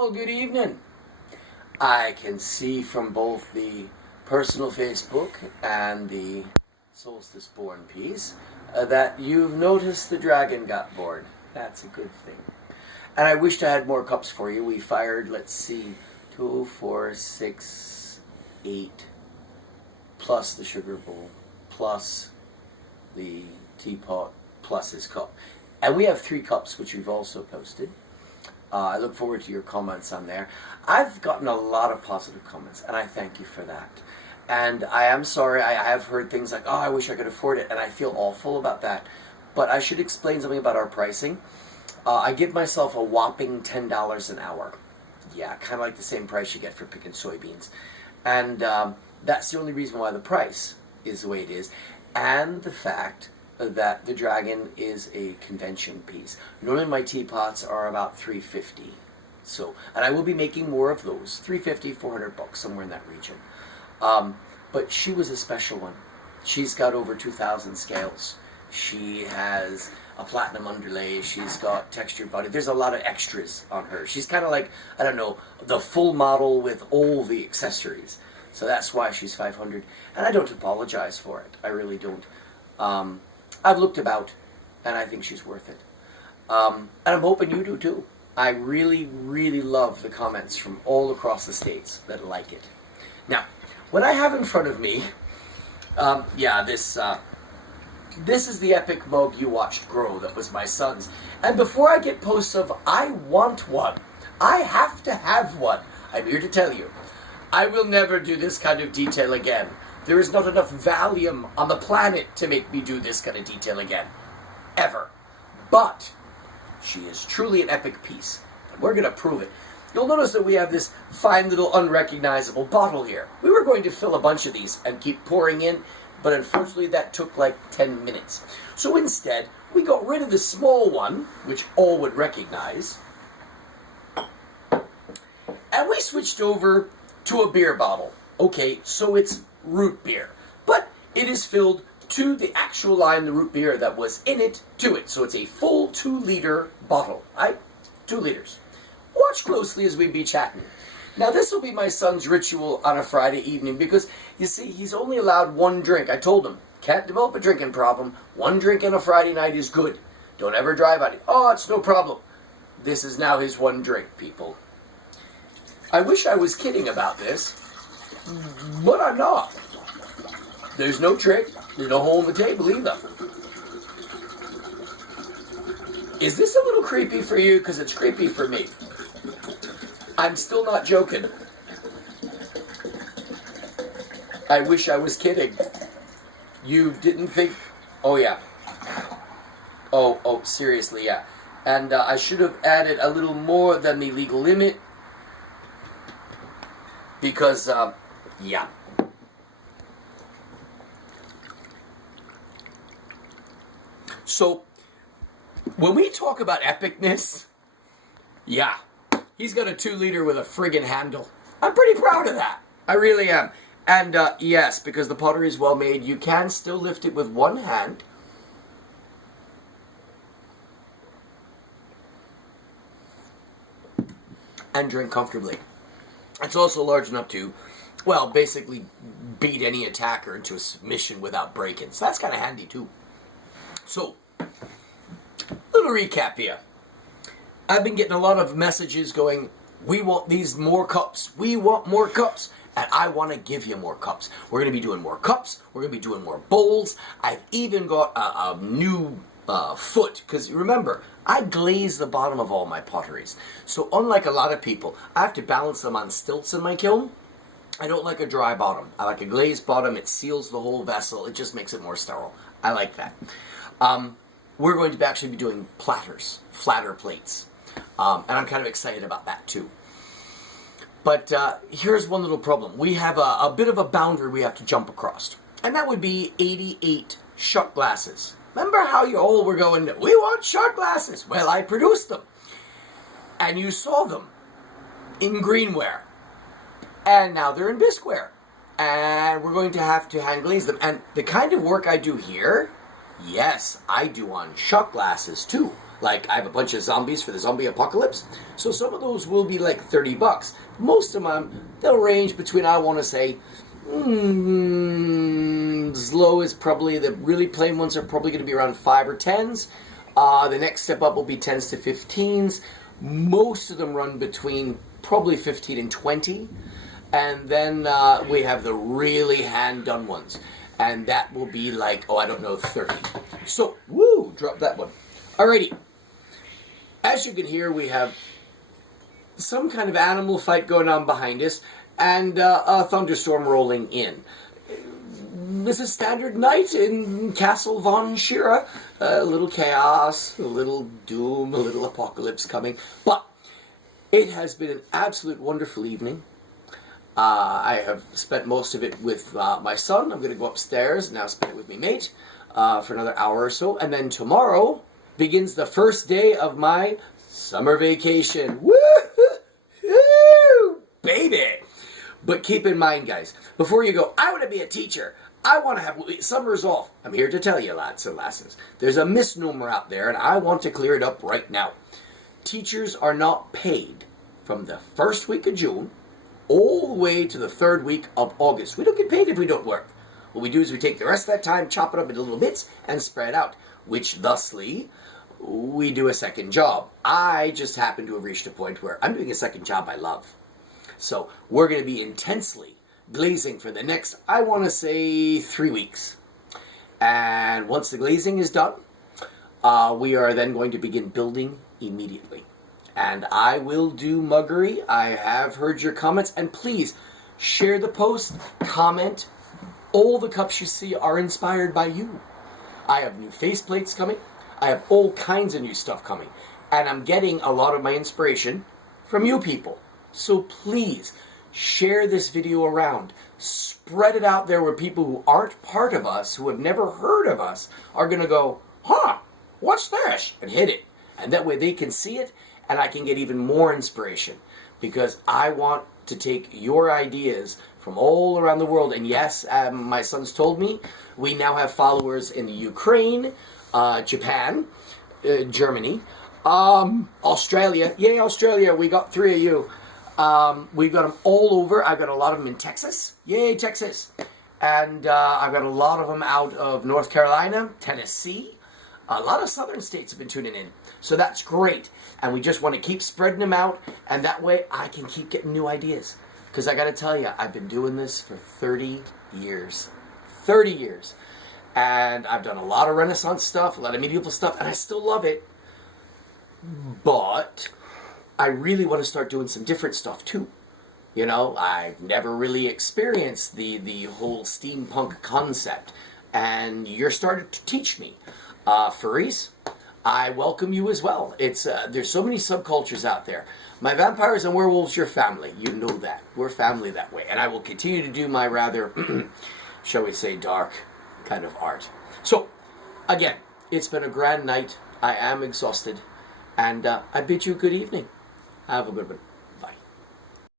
Well, good evening. I can see from both the personal Facebook and the Solstice Born piece that you've noticed the dragon got bored. That's a good thing. And I wished I had more cups for you. We fired, let's see, 2, 4, 6, 8, plus the sugar bowl, plus the teapot, plus his cup. And we have 3 cups, which we've also posted. I look forward to your comments on there. I've gotten a lot of positive comments, and I thank you for that. And I am sorry, I have heard things like, oh, I wish I could afford it, and I feel awful about that. But I should explain something about our pricing. I give myself a whopping $10 an hour. Yeah, kind of like the same price you get for picking soybeans. And that's the only reason why the price is the way it is. And the fact that the dragon is a convention piece. Normally my teapots are about $350. So, and I will be making more of those. $350, $400, somewhere in that region. But she was a special one. She's got over 2,000 scales. She has a platinum underlay. She's got textured body. There's a lot of extras on her. She's kind of like, I don't know, the full model with all the accessories. So that's why she's 500. And I don't apologize for it. I really don't. I've looked about, and I think she's worth it. And I'm hoping you do too. I really, really love the comments from all across the states that like it. Now, what I have in front of me, this is the epic mug you watched grow that was my son's. And before I get posts of, I want one, I have to have one, I'm here to tell you, I will never do this kind of detail again. There is not enough Valium on the planet to make me do this kind of detail again. Ever. But she is truly an epic piece. And we're going to prove it. You'll notice that we have this fine little unrecognizable bottle here. We were going to fill a bunch of these and keep pouring in, but unfortunately that took like 10 minutes. So instead, we got rid of the small one, which all would recognize, and we switched over to a beer bottle. Okay, so it's root beer, but it is filled to the actual line, the root beer that was in it, to it. So it's a full 2-liter bottle, right? 2 liters. Watch closely as we be chatting. Now this will be my son's ritual on a Friday evening because, you see, he's only allowed 1 drink. I told him, can't develop a drinking problem. 1 drink on a Friday night is good. Don't ever drive on it. Oh, it's no problem. This is now his 1 drink, people. I wish I was kidding about this, but I'm not. There's no trick. There's no hole in the table either. Is this a little creepy for you? Because it's creepy for me. I'm still not joking. I wish I was kidding. You didn't think... Oh, yeah. Oh, seriously, yeah. And I should have added a little more than the legal limit. Because, yeah. So, when we talk about epicness, yeah, he's got a 2-liter with a friggin' handle. I'm pretty proud of that. I really am. And, yes, because the pottery is well made, you can still lift it with 1 hand. And drink comfortably. It's also large enough to, well, basically beat any attacker into a submission without breaking. So that's kind of handy too. So, little recap here. I've been getting a lot of messages going, we want these more cups. We want more cups. And I want to give you more cups. We're going to be doing more cups. We're going to be doing more bowls. I've even got a new foot. Because remember, I glaze the bottom of all my potteries. So unlike a lot of people, I have to balance them on stilts in my kiln. I don't like a dry bottom. I like a glazed bottom. It seals the whole vessel. It just makes it more sterile. I like that. We're going to actually be doing platters, flatter plates. And I'm kind of excited about that too. But here's one little problem. We have a bit of a boundary we have to jump across. And that would be 88 shot glasses. Remember how you all were going, we want shot glasses. Well, I produced them. And you saw them in greenware. And now they're in bisqueware. And we're going to have to hand glaze them. And the kind of work I do here, yes, I do on shot glasses too. Like, I have a bunch of zombies for the zombie apocalypse. So some of those will be like $30. Most of them, they'll range between, I want to say, as low as probably the really plain ones are probably going to be around 5 or 10s. The next step up will be 10s to 15s. Most of them run between probably 15 and 20. And then we have the really hand-done ones. And that will be like, oh, I don't know, 30. So, woo, drop that one. Alrighty. As you can hear, we have some kind of animal fight going on behind us, and a thunderstorm rolling in. This is standard night in Castle Von Shira. A little chaos, a little doom, a little apocalypse coming. But it has been an absolute wonderful evening. I have spent most of it with my son. I'm going to go upstairs and now spend it with my mate for another hour or so. And then tomorrow begins the first day of my summer vacation. Woo-hoo! Baby! But keep in mind, guys, before you go, I want to be a teacher. I want to have summers off. I'm here to tell you, lads and lasses, there's a misnomer out there, and I want to clear it up right now. Teachers are not paid from the first week of June all the way to the third week of August. We don't get paid if we don't work. What we do is we take the rest of that time, chop it up into little bits, and spread out, which thusly, we do a second job. I just happen to have reached a point where I'm doing a second job I love. So we're going to be intensely glazing for the next, I want to say, 3 weeks. And once the glazing is done, we are then going to begin building immediately. And I will do muggery. I have heard your comments. And please, share the post, comment. All the cups you see are inspired by you. I have new faceplates coming. I have all kinds of new stuff coming. And I'm getting a lot of my inspiration from you people. So please, share this video around. Spread it out there where people who aren't part of us, who have never heard of us, are going to go, huh, what's this? And hit it. And that way they can see it, and I can get even more inspiration. Because I want to take your ideas from all around the world. And yes, my son's told me, we now have followers in the Ukraine, Japan, Germany, Australia. Yay, Australia, we got 3 of you. We've got them all over. I've got a lot of them in Texas. Yay, Texas. And I've got a lot of them out of North Carolina, Tennessee. A lot of southern states have been tuning in. So that's great. And we just want to keep spreading them out. And that way I can keep getting new ideas. Because I got to tell you, I've been doing this for 30 years. 30 years. And I've done a lot of Renaissance stuff, a lot of medieval stuff, and I still love it. But I really want to start doing some different stuff too. You know, I've never really experienced the whole steampunk concept. And you're starting to teach me. Furries, I welcome you as well. It's there's so many subcultures out there. My vampires and werewolves, you're family. You know that. We're family that way. And I will continue to do my rather, shall we say, dark kind of art. So, again, it's been a grand night. I am exhausted. And I bid you good evening. Have a good one.